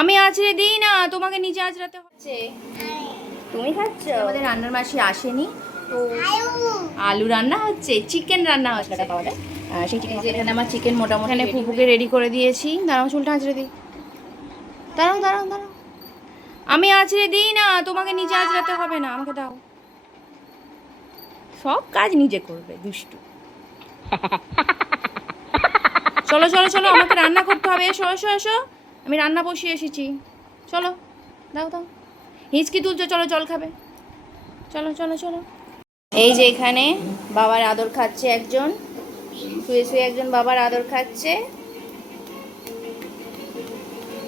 আমি আছড়ে দিই না, তোমাকে নিচে আছড়াতে হচ্ছে। তুমি খাচ্ছ? আমাদের রান্নার মাসি আসেনি, তো আলু রান্না হচ্ছে, চিকেন রান্না হচ্ছে। সেই চিকেন এখানে আমার চিকেন মোটামুটি এখানে ফুপুকে রেডি করে দিয়েছি। দাঁড়াও, চুলটা আছড়ে দিই। দাঁড়াও দাঁড়াও দাঁড়াও, আমি আছড়ে দিই না, তোমাকে নিচে আছড়াতে হবে না, আমাকে দাও। সব কাজ নিজে করবে, দুষ্টু। চলো চলো চলো, আমাকে রান্না করতে হবে। এসো এসো এসো, আমি রান্না বসিয়ে এসেছি। চলো, দাও দাও, হিঁচকি তুলছো, চলো জল খাবে। চলো চলো চলো। এই যে এখানে বাবার আদর খাচ্ছে একজন, শুয়ে শুয়ে একজন বাবার আদর খাচ্ছে।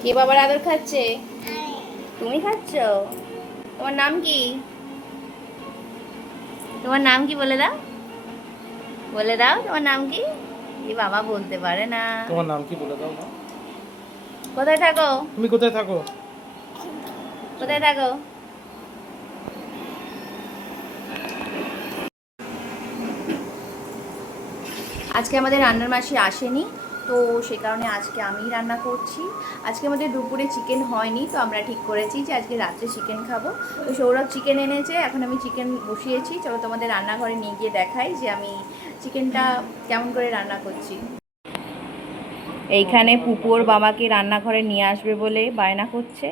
কে বাবার আদর খাচ্ছে? তুমি খাচ্ছ? তোমার নাম কি? তোমার নাম কি বলে দাও, বলে দাও তোমার নাম কি? এই বাবা বলতে পারে না। তোমার নাম কি বলে দাও না। কোথায় থাকো? তুমি কোথায় থাকো? কোথায় থাকো? আজকে আমাদের রান্নার মাসি আসেনি, তো সে কারণে আজকে আমিই রান্না করছি। আজকে আমাদের দুপুরে চিকেন হয়নি, তো আমরা ঠিক করেছি যে আজকে রাত্রে চিকেন খাবো। তো সৌরভ চিকেন এনেছে, এখন আমি চিকেন বসিয়েছি। চলো তোমাদের রান্নাঘরে নিয়ে গিয়ে দেখাই যে আমি চিকেনটা কেমন করে রান্না করছি। এইখানে পুপুর বাবাকে রান্নাঘরে নিয়ে আসবে বলে বায়না করছে।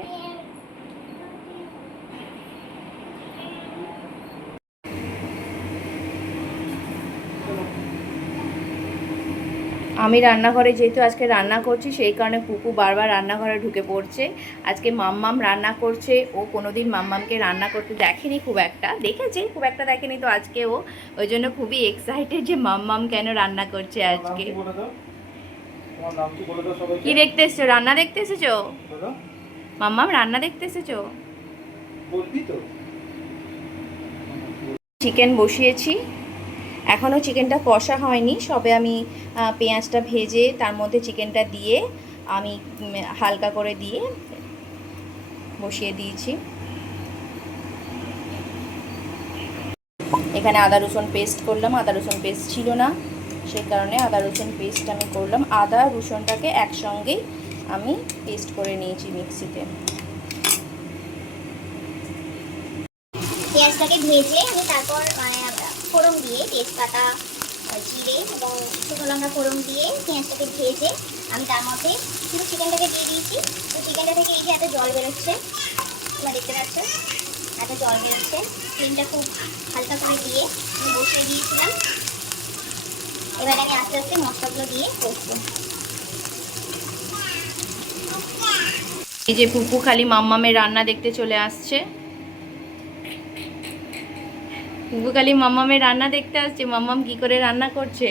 আমি রান্নাঘরে যেহেতু আজকে রান্না করছি, সেই কারণে পুপু বারবার রান্নাঘরে ঢুকে পড়ছে। আজকে মাম্মাম রান্না করছে, ও কোনোদিন মাম্মামকে রান্না করতে দেখেনি, খুব একটা দেখেছে, খুব একটা দেখেনি, তো আজকে ও ওই জন্য খুবই এক্সাইটেড যে মাম্মাম কেন রান্না করছে আজকে। কি দেখতে এসছো? রান্না দেখতে এসেছো? মাম্মাম রান্না দেখতে এসেছো? চিকেন বসিয়েছি, এখনও চিকেনটা কষা হয়নি, সবে আমি পেঁয়াজটা ভেজে তার মধ্যে চিকেনটা দিয়ে আমি হালকা করে দিয়ে বসিয়ে দিয়েছি। এখানে আদা রসুন পেস্ট করলাম, আদা রসুন পেস্ট ছিল না, সেই কারণে আদা রসুন পেস্ট আমি করলাম। আদা রসুনটাকে একসঙ্গেই আমি পেস্ট করে নিয়েছি মিক্সিতে। পেঁয়াজটাকে ভেজে আমি তারপর ফোড়ন দিয়ে তেজপাতা, জিরে এবং শুকনো লঙ্কা ফোড়ন দিয়ে পেঁয়াজটাকে ভেজে আমি তার মধ্যে শুধু চিকেনটাকে দিয়ে দিয়েছি। তো চিকেনটা থেকে এই যে এত জল বেরোচ্ছে, তোমরা দেখতে পাচ্ছ এত জল বেরোচ্ছে। চিকেনটা খুব হালকা করে দিয়ে আমি বসিয়ে দিয়েছিলাম। এবার আমি আস্তে আস্তে মশলাগুলো দিয়ে করছি। এই যে পুপু খালি মাম্মামের রান্না দেখতে চলে আসছে, পুপু খালি মাম্মামের রান্না দেখতে আসছে, মাম্মাম কি করে রান্না করছে।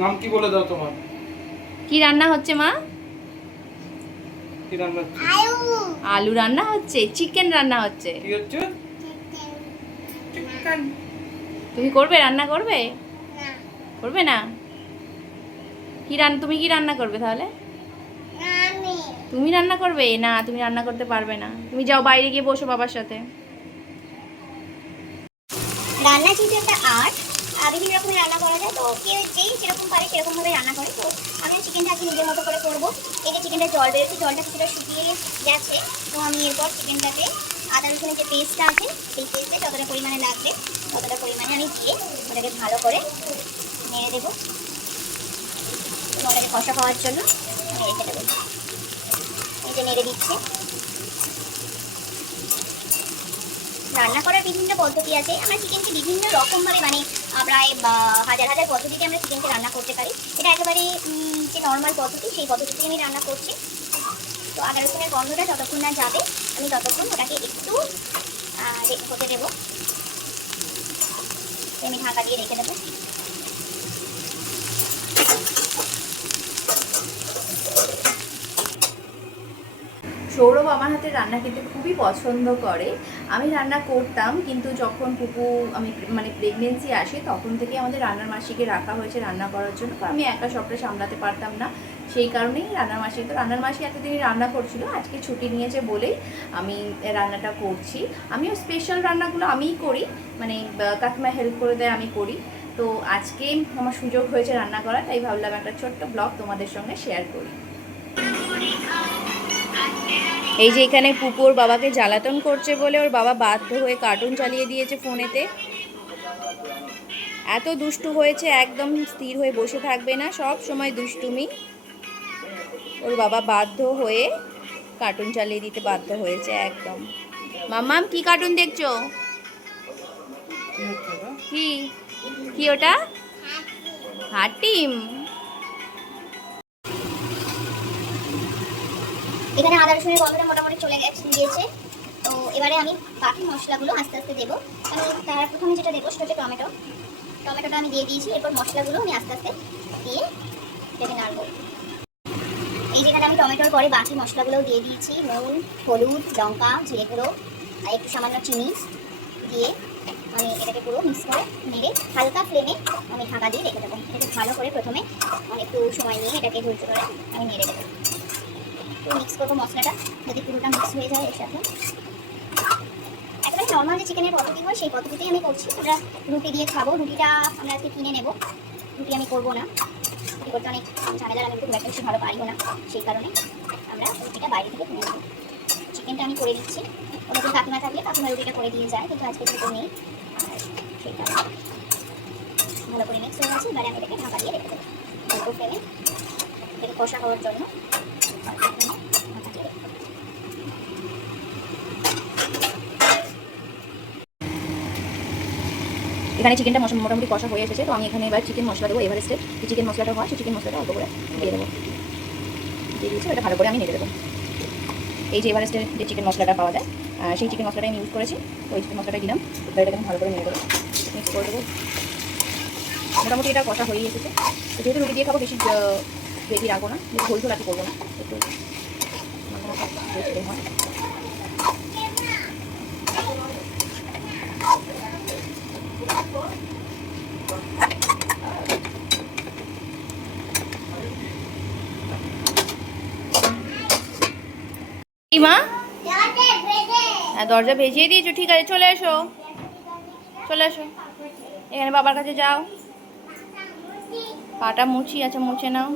নাম কি বলে দাও তোমার? কি রান্না হচ্ছে মা? কি রান্না? আলু রান্না হচ্ছে, চিকেন রান্না হচ্ছে। কি হচ্ছে? চিকেন। তুমি করবে, রান্না করবে? করবে না? কি তুমি কি রান্না করবে তাহলে? তুমি রান্না করবে না? তুমি রান্না করতে পারবে না, তুমি যাও বাইরে গিয়ে বসো বাবার সাথে। রান্না যেহেতু একটা আর্ট, বিভিন্ন রকমের রান্না করা যায়, তো কেউ যেই যেরকম পারে সেরকমভাবে রান্না করে। তো আমি চিকেনটা আজকে নিজের মতো করে করবো। এই যে চিকেনটা জল বেরোচ্ছে, জলটা কিছুটা শুকিয়ে গেছে, তো আমি এরপর চিকেনটাকে আদা রসুনের যে পেস্টটা আছে সেই পেস্টে যতটা পরিমাণে লাগবে ততটা পরিমাণে আমি দিয়ে ওটাকে ভালো করে নেড়ে দেবো। ওটাকে কষা খাওয়ার জন্য আমি রেখে দেবো। এই যে নেড়ে দিচ্ছি। রান্না করার বিভিন্ন পদ্ধতি আছে, আমরা চিকেনকে বিভিন্ন রকমভাবে মানে প্রায় হাজার হাজার পদ্ধতিতে আমরা চিকেনকে রান্না করতে পারি। এটা একেবারে যে নর্মাল পদ্ধতি, সেই পদ্ধতিতে আমি রান্না করছি। তো আদা রসুনের গন্ধটা যতক্ষণ না যাবে আমি ততক্ষণ ওটাকে একটু হতে দেবো। আমি ঢাকা দিয়ে রেখে দেবো। সৌরভ আমার হাতের রান্না খেতে খুবই পছন্দ করে। আমি রান্না করতাম, কিন্তু যখন পুপু আমি মানে প্রেগনেন্সি আসে তখন থেকে আমাদের রান্নার মাসিকে রাখা হয়েছে রান্না করার জন্য। আমি একা সবটা সামলাতে পারতাম না, সেই কারণেই রান্নার মাসি, তো রান্নার মাসি এতদিনই রান্না করছিল, আজকে ছুটি নিয়েছে বলেই আমি রান্নাটা করছি। আমিও স্পেশাল রান্নাগুলো আমিই করি, মানে কাকিমা হেল্প করে দেয়, আমি করি। তো আজকে আমার সুযোগ হয়েছে রান্না করা, তাই ভাবলাম একটা ছোট্ট ব্লগ তোমাদের সঙ্গে শেয়ার করি। এই যে এখানে পুপু ওর বাবাকে জ্বালাতন করছে বলে ওর বাবা বাধ্য হয়ে কার্টুন চালিয়ে দিয়েছে ফোনেতে। এত দুষ্টু হয়েছে, একদম স্থির হয়ে বসে থাকবে না, সব সময় দুষ্টুমি। ওর বাবা বাধ্য হয়ে কার্টুন চালিয়ে দিতে বাধ্য হয়েছে একদম। মাম্মাম কি কার্টুন দেখছো? কি হচ্ছে এটা? কি কি ওটা? হাটিম। এখানে আদা রসুনের গন্ধটা মোটামুটি চলে গিয়েছে। তো এবারে আমি বাকি মশলাগুলো আস্তে আস্তে দেবো। আমি তার প্রথমে যেটা দেবো সেটা হচ্ছে টমেটোটা আমি দিয়ে দিয়েছি। এরপর মশলাগুলো আমি আস্তে আস্তে দিয়ে এটাকে নাড়বো। এই যেখানে আমি টমেটোর পরে বাকি মশলাগুলোও দিয়ে দিয়েছি, নুন, হলুদ, লঙ্কা, জিরে গুঁড়ো আর একটু সামান্য চিনি দিয়ে আমি এটাকে পুরো মিক্স করে নেড়ে হালকা ফ্লেমে আমি ঢাকা দিয়ে রেখে দেবো। এটাকে ভালো করে প্রথমে একটু সময় নিয়ে এটাকে ধৈর্য ধরে আমি নেড়ে দেবো। পুরো মিক্স করবো মশলাটা, যদি পুরোটা মিক্স হয়ে যায় এর সাথে। একেবারে নর্মাল যে চিকেনের পদ্ধতি হয় সেই পদ্ধতিতেই আমি করছি। আমরা রুটি দিয়ে খাবো, রুটিটা আমরা আজকে কিনে নেব, রুটি আমি করবো না। রুটি করতে অনেক ঝামেলার, আমি খুব একটা বেশি ভালো পারিও না, সেই কারণে আমরা রুটিটা বাইরে থেকে কিনে নেব। চিকেনটা আমি করে দিচ্ছি। ওদের কাকিমা থাকলে কাকিমা রুটিটা করে দিয়ে যায়, কিন্তু আজকে কিন্তু নেই, আর সেই কারণে ভালো করে মিক্স হয়ে গেছে। এবারে আমি এটাকে ঢাকা দিয়ে রেখে দেবো অল্প ফ্লেমে, এটাকে কষা হওয়ার জন্য। এখানে চিকেনটা মোটামুটি কষা হয়ে এসেছে। তো আমি এখানে এবার চিকেন মশলা দেবো। এভারেস্টের যে চিকেন মশলাটা হয় সেই চিকেন মশলাটা অল্প করে দিয়ে দেবো। দিয়ে দিয়েছি, ওটা ভালো করে আমি নেড়ে দেবো। এই যে এভারেস্টের যে চিকেন মশলাটা পাওয়া যায় সেই চিকেন মশলাটা আমি ইউজ করেছি। ওই চিকেন মশলাটা দিলাম, এটাকে আমি ভালো করে নেড়ে দেবো, মিক্স করে দেবো। মোটামুটি এটা কষা হয়ে এসেছে। তো যেহেতু রুটি দিয়ে খাবো, বেশি গ্রেভি রাখবো না, বেশি ঝোল ঝোল আর কি করবো না, একটু হয়। মা হ্যাঁ, দরজা ভেজিয়ে দিয়েছো, ঠিক আছে, চলে এসো, চলে এসো। এখানে বাবার কাছে যাও, পাটা মুছি, আচ্ছা মুছে নাও।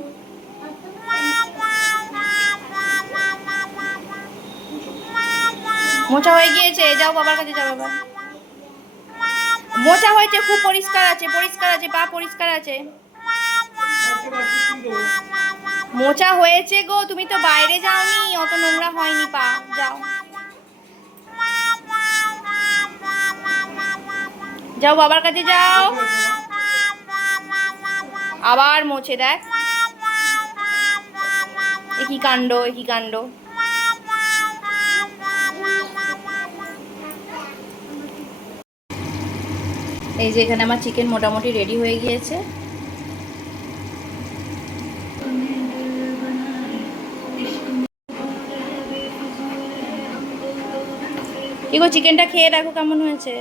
মোছা হয়ে গিয়েছে, যাও বাবার কাছে যাও। বাবা মোছা হয়েছে, খুব পরিষ্কার আছে, পরিষ্কার আছে, পা পরিষ্কার আছে, মোছা হয়েছে গো। তুমি তো বাইরে যাওনি, অত নোংরা হয়নি পা, যাও যাও বাবার কাছে যাও। আবার মোছে, দেখ একই কাণ্ড, একই কাণ্ড। এই যে এখানে আমার চিকেন মোটামুটি রেডি হয়ে গিয়েছে। কি গো, চিকেনটা খেয়ে দেখো কেমন হয়েছে।